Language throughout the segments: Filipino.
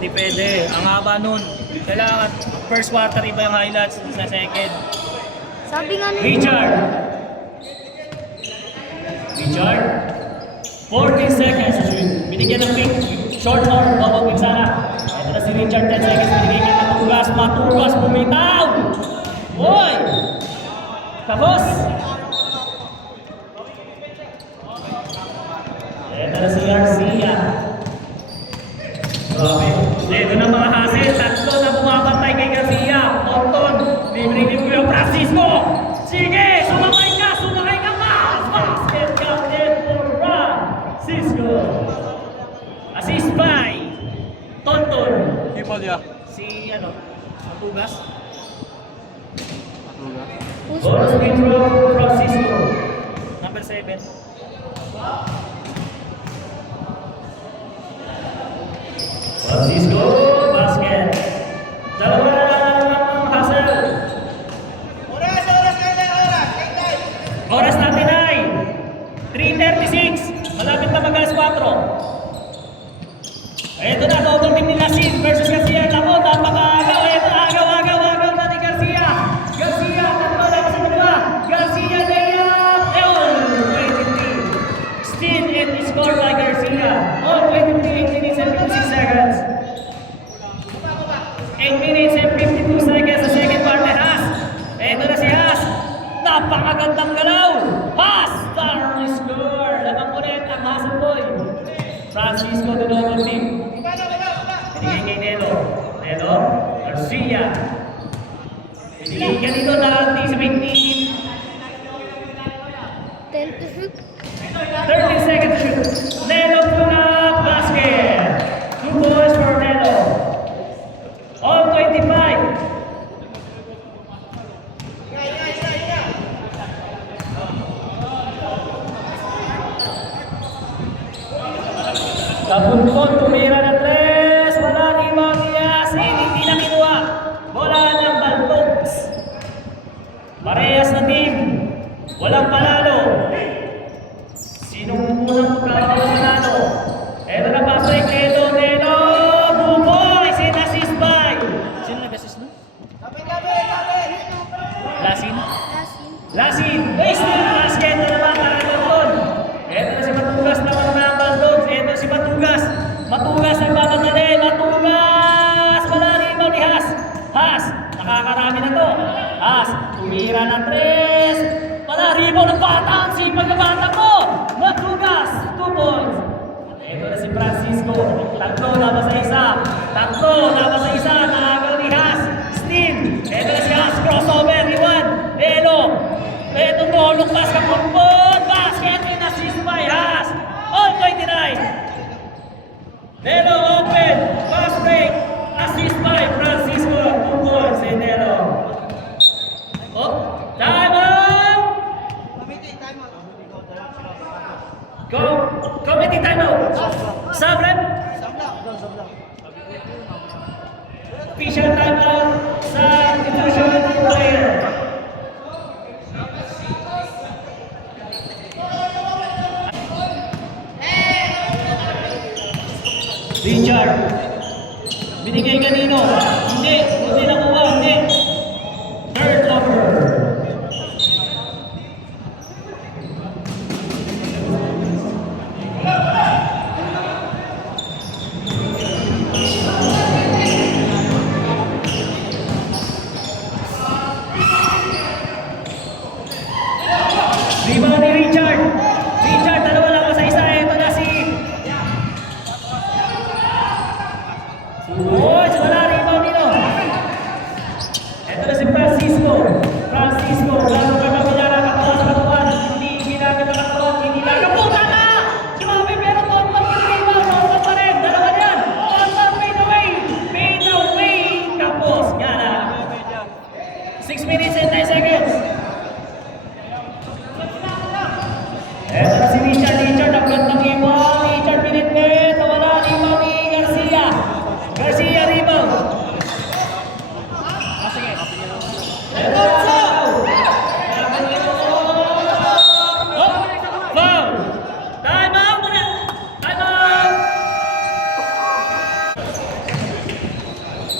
Hindi pwede. Ang haba nun. Kailangan first quarter iba yung highlights sa second. Sabi nga nila. Richard! Richard? 14 seconds. Binigyan ng quick. Short arm. Double quick sana. Ito na si Richard. 10 seconds. Binigyan niya ng matugas. Matugas. Bumitaw! Hoy! Tapos! Ito na si Garcia. Grabe. Ito na mga hasil. Tatlo na bumabantay kay Garcia. Tonton. Libre-libre ko yung Francisco. Sige! Sumakay ka! Sumakay ka pa! Basket captain for Francisco. Assist by Tonton. Si ano? Matugas. Bonus free throw Francisco. Number 7. Francisco, basket. Dalawa na lang ang hustle. Oras natin ay 3:36. Malapit na mag-alas 4. Ito na, double team ni Lasin versus Garcia. Ako, napaka-agaw. Ito, agaw na ni Garcia. Garcia, tatlo lang sa dalawa. Garcia, layup. Ewan, 23. Still and score by Garcia. Oh, 23 minutes and 56 seconds. 8 minutes and 52 seconds sa second quarter. Haas. Ito na si Haas. Napakagandang galaw. Haas, star score. Lamang ulit ang Hasan Boy. Francisco to double team. Binigay kay Nelo. Nelo, Garcia. Binigay ka dito na anticipate ni 10 to shoot. 30 seconds to shoot. Nelo put up basket. 2 points for Nelo. All 25. Kapunpon, tumira ng tres. Wala ni Marias. Hindi na kinuha. Bola ng Baltogs. Parehas na team. Walang panalo. Sinong unang panalo? Eto na pa sa Nelo. Nelo. Buboy. Sin-assist by. Sino nag-assist nun? Lasin? Lasin. Waste na basket na naman para doon. Eto na si Matugas naman ng Baltogs. Eto si Matugas. Matugas ang babagdali. Matugas. Wala rin mo ni Haas. Haas. Nakakarami na to. Haas. Tumira ng tres. Wala rin mo ng bata. Ang sipag na bata mo. Matugas. 2 points. Ito na si Francisco. Tatlo na ba sa isa? Tatlo na ba sa isa? Nakagaw ni Haas. Steam. Ito na si Haas. Crossover. Iwan. Nelo. Ito to. Lukas ka pupon. Basket and assist by Haas. All 29. Nelo open. Fast break. Assist by Francisco. 2 points in Nelo. Oh. Time out. Go. Committee time out. Sabrem. Official time out sa institution player. Richard. Binigay kanino? Hindi nakuha. Hindi. Third number. Rebound ni Richard. Richard, dalawa lang sa isa. Ito na si... Boys, wala rebound nito. Ito na si Francisco. Francisco, lalo ka kapilala, katawan sa katawan. Hindi ginagad ang katawan, hindi nagaputa na! Grabe, pero Tonton yung rebound. Tonton pa rin, dalawa yan. Tonton, fade away. Fade away. Kapos, gana. 6 minutes and 10 seconds. Ito na si Richard. Richard, ang gandang rebound. Richard, pinitpit. Wala rebound ni Garcia. Garcia rebound. Sige.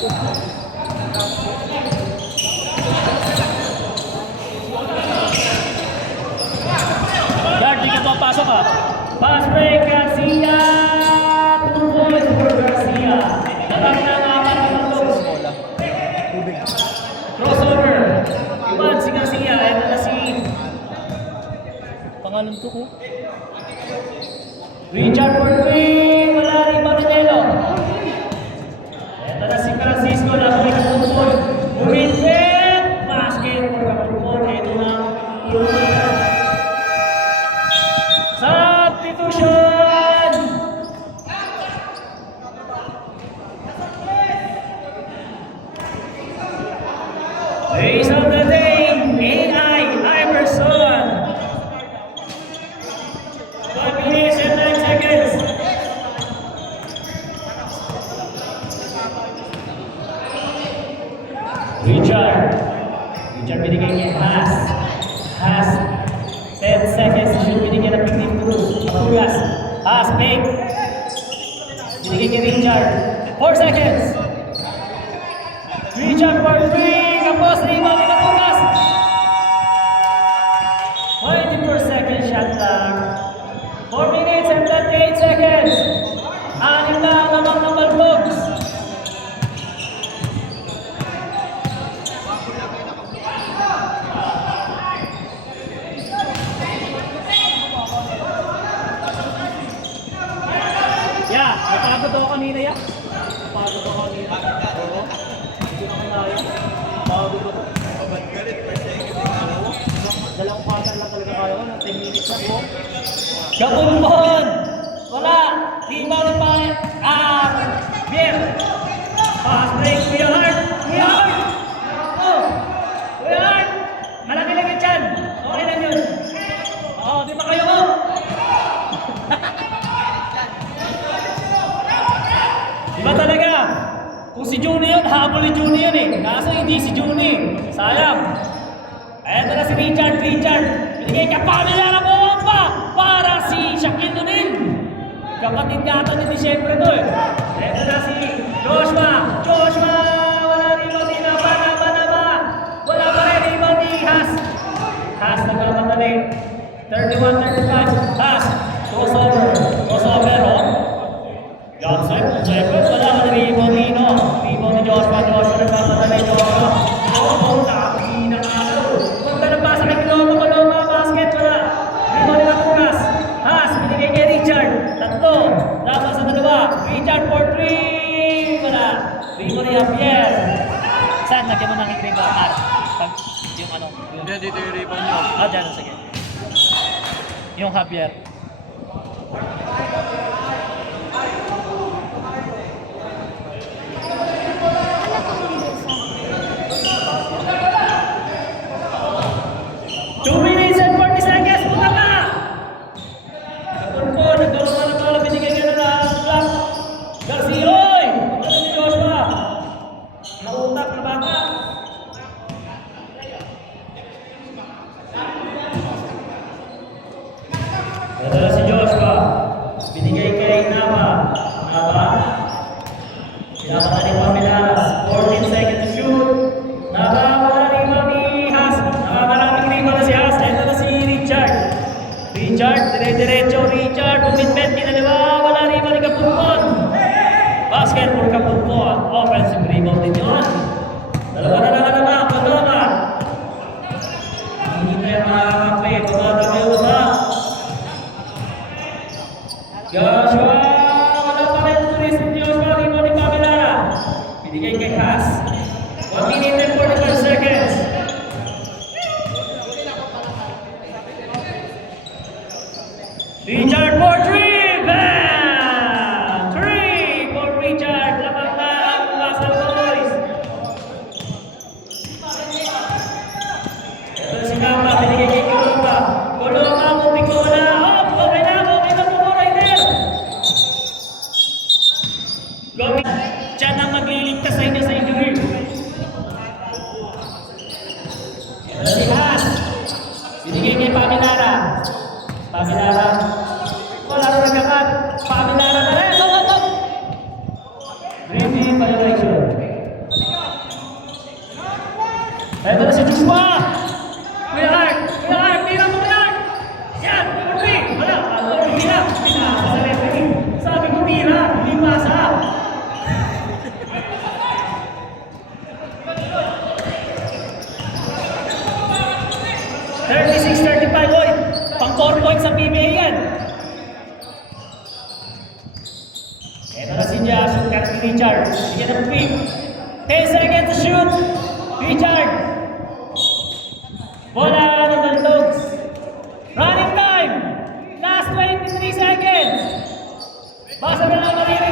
Guard, di ka papasok ha. Pass break, Garcia! 2 points for Garcia. Dalang na apat na paglos. Crossover. Iwan si Garcia. Ito na si... Pangalan to ko. Richard for 3. Wala rin Manilo. Ito na si Francisco. Laban ka pupon. Bumipit. Basket for Kapupon. Ito na. Substitution! Race of the day, AI Iverson. 5 minutes and 9 seconds. Richard binigay niya Has 10 seconds, shoot binigyan ng Pignic Cruz. Matugas. Has, fake. Binigay niya Richard. 4 seconds. Richard for 3. Kapos, rebound ni Matugas. 24 seconds shot lang. 4 minutes and 38 seconds. Anim na ang lamang ng Baldogs. Napagod ako kanina ya. Napagod ako kanina. Oo. Hindi na kanaya. Napagod ako. Dalawang pasang lang talaga kayo. 10 minutes na po. Kapulpon! Wala! Di ba rin pa? Beer! Pass break. Kuya Hart! Kuya Hart! Oh! Kuya Hart! Malaki lang yan dyan. Okay lang yun. Oo, di ba kayo mo? Diba talaga? Kung si Juni yun, habol ni Juni yun eh. Kaso hindi si Juni. Sayang. Eto na si Richard. Binigay ka pamilya na bomba para si Shaquille O'Neal. Kapatid yata ni Disyembre to eh. Eto na si Joshua. Wala rebound ni Naba. Wala pa rin rebound ni Has. Has nagkakamali. 31-35. Has. Crossover on. Johnson, wala ka na rebound Nino. Rebound ni Joshua nagpapadala ni Joshua. Tapi na ako. Punta na pa sa Kilomo, basket, wala. Rebound ni Matugas. Has, binigay kay Richard. 3, laban sa 2. Richard for 3. Wala. Rebound ni Javier. Saan? Lagyan mo ng rebound, Har. Pag yung ano. Hindi, dito yung rebound nyo. Dyan, sige. Yung Javier. Adalah si Joshua. Binigay kay Nava. Pinapatan ni Pamilaras. 14 seconds to shoot. Nava, wala rebound ni Has. Nakakaraming rebound na si Has. Ito na si Richard. Dire-diretso. Richard, commitment kinaliwa. Wala rebound ni Kapulpon. Basket for Kapulpon. Offensive rebound din yun. Dalawa na naman. Padoma. Hindi tayo makakakampi. Tumatami usa. Joshua, wala pa rin tulis ni Joshua, rebound ni Pamilara. Binigay kay Has. 1 minute and 45 seconds. Richard for 3! Bam! 3 for Richard. Lamang na ang Lasal Boys. Ito si Namba, binigay kay Kulunga. Kulunga, muntik ko na. Okay na po Rider. Gawin. Diyan ang magliligtas sa inyo sa injury. Ito si Has. Binigay kay Pamilara. Wala na nagkakat. Pamilara na rin. Stop. Ready violation. Ito na si Joshua. Kuya Art. Kuya Art. Tira mo, Kuya Art. Yan. Pagri. Wala. Tira. Tira. Sa referee. Sabi ko tira. Hindi masa. Oy, pang 4 points sa PBA yan. Ito na si Josh, cut ni Richard. Bigyan ng quick. 10 seconds to shoot. Richard. Bola ng Baldogs. Running time. Last 23 seconds. Basa na lang maririnig.